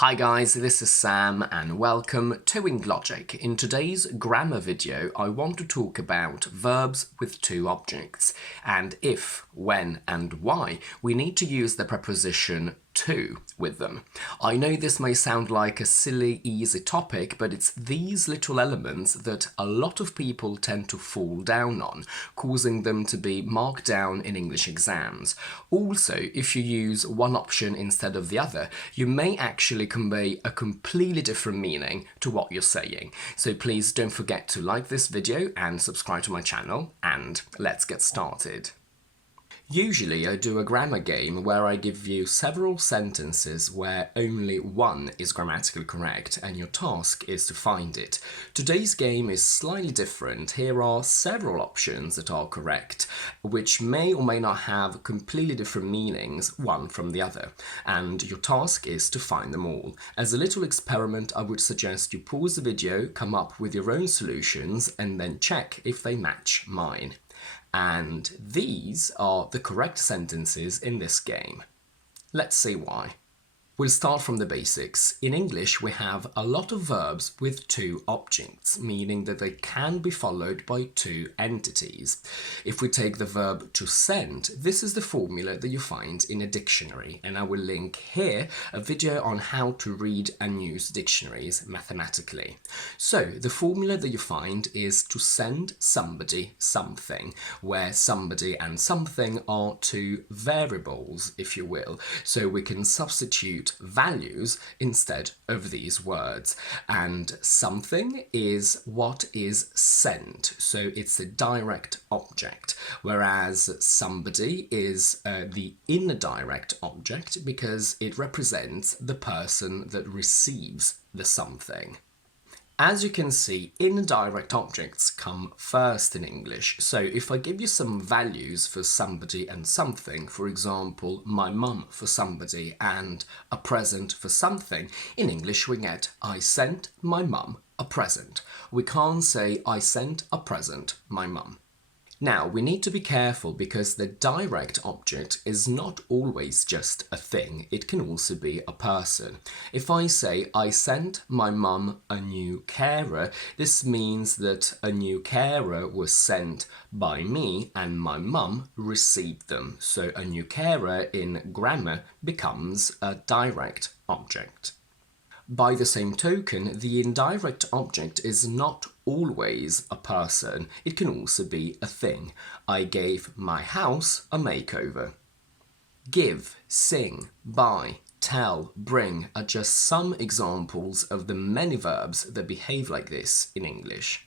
Hi guys, this is Sam and welcome to WingLogic. In today's grammar video, I want to talk about verbs with two objects and if, when and why we need to use the preposition to with them. I know this may sound like a silly, easy topic, but it's these little elements that a lot of people tend to fall down on, causing them to be marked down in English exams. Also, if you use one option instead of the other, you may actually convey a completely different meaning to what you're saying. So please don't forget to like this video and subscribe to my channel, and let's get started. Usually I do a grammar game where I give you several sentences where only one is grammatically correct and your task is to find it. Today's game is slightly different. Here are several options that are correct, which may or may not have completely different meanings one from the other, and your task is to find them all. As a little experiment, I would suggest you pause the video, come up with your own solutions, and then check if they match mine. And these are the correct sentences in this game. Let's see why. We'll start from the basics. In English, we have a lot of verbs with two objects, meaning that they can be followed by two entities. If we take the verb to send, this is the formula that you find in a dictionary, and I will link here a video on how to read and use dictionaries mathematically. So, the formula that you find is to send somebody something, where somebody and something are two variables, if you will. So we can substitute values instead of these words, and something is what is sent, so it's the direct object, whereas somebody is the indirect object because it represents the person that receives the something. As you can see, indirect objects come first in English, so if I give you some values for somebody and something, for example, my mum for somebody and a present for something, in English we get I sent my mum a present. We can't say I sent a present my mum. Now, we need to be careful because the direct object is not always just a thing, it can also be a person. If I say, I sent my mum a new carer, this means that a new carer was sent by me and my mum received them. So a new carer in grammar becomes a direct object. By the same token, the indirect object is not always a person. It can also be a thing. I gave my house a makeover. Give, sing, buy, tell, bring are just some examples of the many verbs that behave like this in English.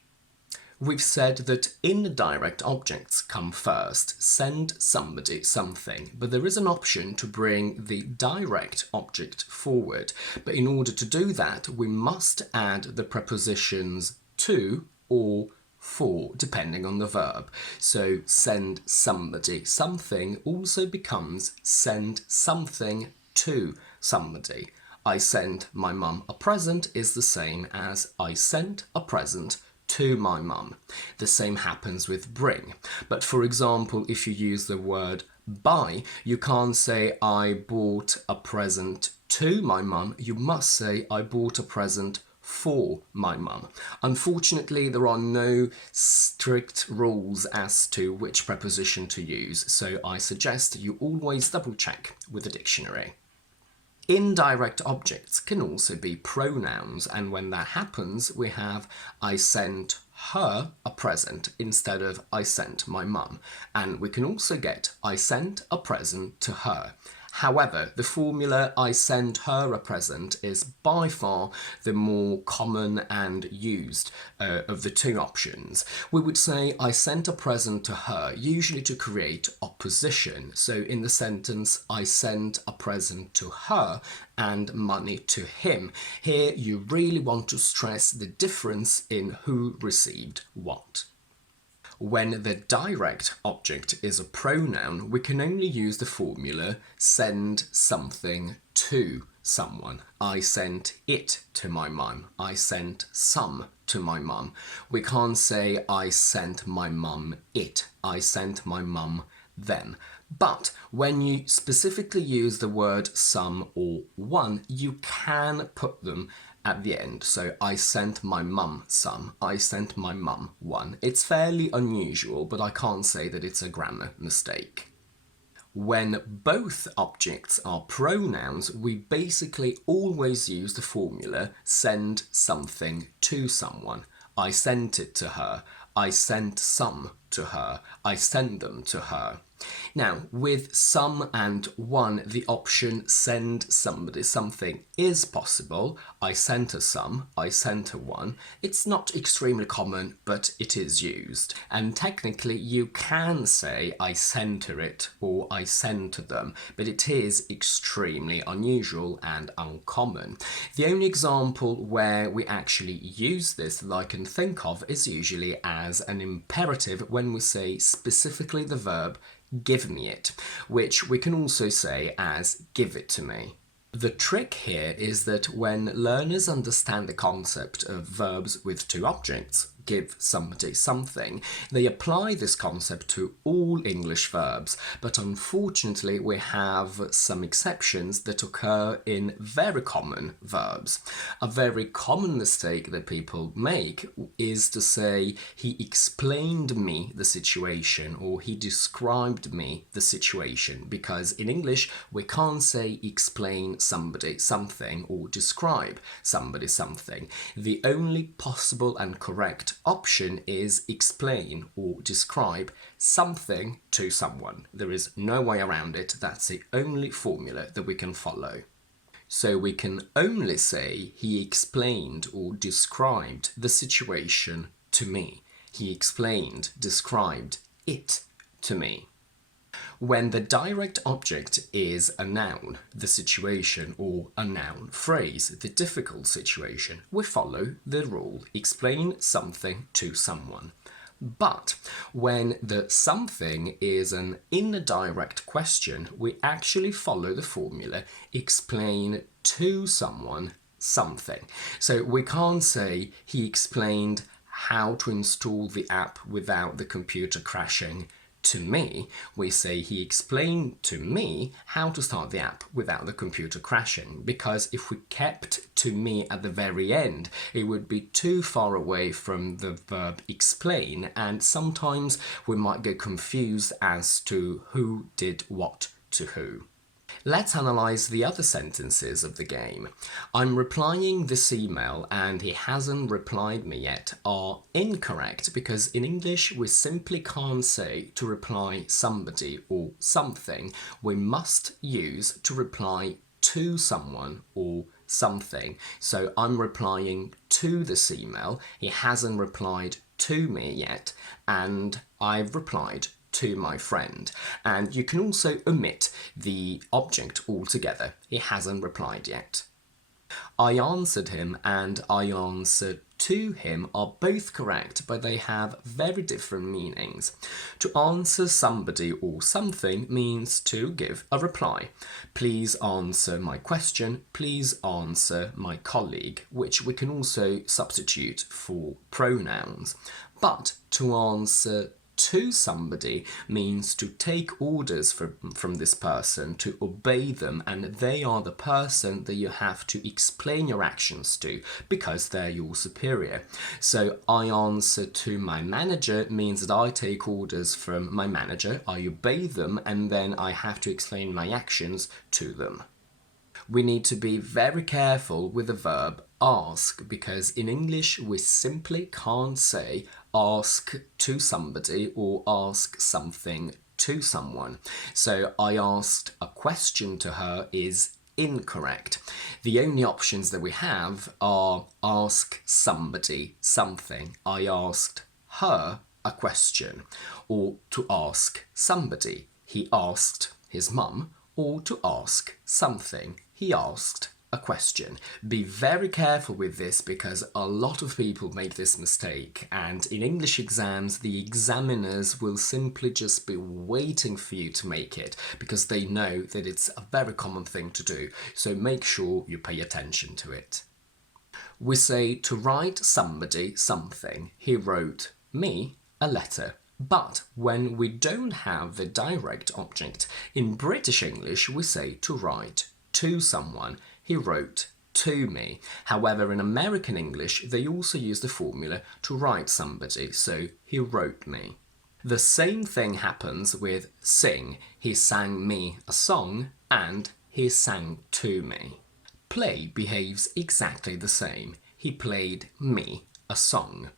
We've said that indirect objects come first, send somebody something, but there is an option to bring the direct object forward. But in order to do that, we must add the prepositions to or for, depending on the verb. So send somebody something also becomes send something to somebody. I sent my mum a present is the same as I sent a present to my mum. The same happens with bring. But for example, if you use the word buy, you can't say I bought a present to my mum. You must say I bought a present for my mum. Unfortunately, there are no strict rules as to which preposition to use, so I suggest you always double check with the dictionary. Indirect objects can also be pronouns, and when that happens, we have I sent her a present instead of I sent my mum. And we can also get I sent a present to her. However, the formula I sent her a present is by far the more common and used of the two options. We would say I sent a present to her, usually to create opposition. So in the sentence, I sent a present to her and money to him. Here you really want to stress the difference in who received what. When the direct object is a pronoun, we can only use the formula send something to someone. I sent it to my mum. I sent some to my mum. We can't say I sent my mum it. I sent my mum them. But when you specifically use the word some or one, you can put them at the end. So I sent my mum some, I sent my mum one. It's fairly unusual, but I can't say that it's a grammar mistake. When both objects are pronouns, we basically always use the formula send something to someone. I sent it to her. I sent some to her. I send them to her. Now, with some and one, the option send somebody something is possible. I sent her some, I sent her one. It's not extremely common, but it is used. And technically, you can say I sent her it or I sent to them, but it is extremely unusual and uncommon. The only example where we actually use this that I can think of is usually as an imperative when we say specifically the verb give me it, which we can also say as give it to me. The trick here is that when learners understand the concept of verbs with two objects, give somebody something, they apply this concept to all English verbs, but unfortunately we have some exceptions that occur in very common verbs. A very common mistake that people make is to say he explained me the situation or he described me the situation, because in English we can't say explain somebody something or describe somebody something. The only possible and correct option is explain or describe something to someone. There is no way around it. That's the only formula that we can follow. So we can only say he explained or described the situation to me. He explained, described it to me. When the direct object is a noun, the situation, or a noun phrase, the difficult situation, we follow the rule, explain something to someone. But when the something is an indirect question, we actually follow the formula, explain to someone something. So we can't say he explained how to install the app without the computer crashing to me. We say he explained to me how to start the app without the computer crashing, because if we kept to me at the very end, it would be too far away from the verb explain, and sometimes we might get confused as to who did what to who. Let's analyse the other sentences of the game. I'm replying this email and he hasn't replied me yet are incorrect, because in English we simply can't say to reply somebody or something. We must use to reply to someone or something. So I'm replying to this email, he hasn't replied to me yet, and I've replied to my friend. And you can also omit the object altogether. He hasn't replied yet. I answered him and I answered to him are both correct, but they have very different meanings. To answer somebody or something means to give a reply. Please answer my question. Please answer my colleague, which we can also substitute for pronouns. But to answer to somebody means to take orders from this person, to obey them, and they are the person that you have to explain your actions to because they're your superior. So I answer to my manager means that I take orders from my manager, I obey them, and then I have to explain my actions to them. We need to be very careful with the verb ask, because in English we simply can't say ask to somebody or ask something to someone. So I asked a question to her is incorrect. The only options that we have are ask somebody something. I asked her a question, or to ask somebody. He asked his mum, or to ask something. He asked a question. Be very careful with this, because a lot of people make this mistake, and in English exams the examiners will simply just be waiting for you to make it because they know that it's a very common thing to do, so make sure you pay attention to it. We say to write somebody something. He wrote me a letter. But when we don't have the direct object, in British English we say to write to someone. He wrote to me. However, in American English they also use the formula to write somebody, so he wrote me. The same thing happens with sing. He sang me a song and he sang to me. Play behaves exactly the same. He played me a song.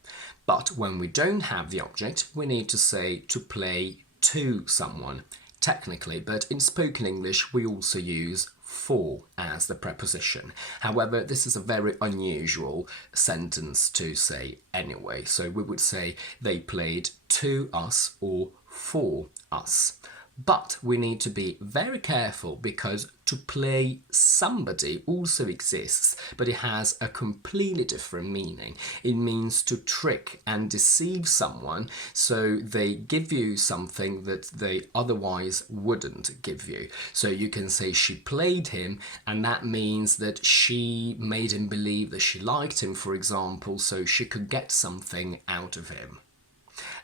But when we don't have the object, we need to say to play to someone. Technically, but in spoken English we also use for as the preposition. However, this is a very unusual sentence to say anyway. So we would say they played to us or for us. But we need to be very careful because to play somebody also exists, but it has a completely different meaning. It means to trick and deceive someone so they give you something that they otherwise wouldn't give you. So you can say she played him, and that means that she made him believe that she liked him, for example, so she could get something out of him.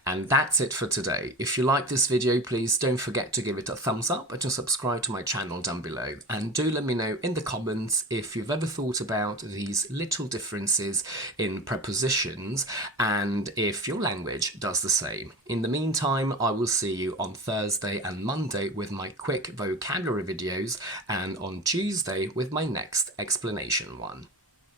And that's it for today. If you like this video, please don't forget to give it a thumbs up and to subscribe to my channel down below. And do let me know in the comments if you've ever thought about these little differences in prepositions and if your language does the same. In the meantime, I will see you on Thursday and Monday with my quick vocabulary videos and on Tuesday with my next explanation one.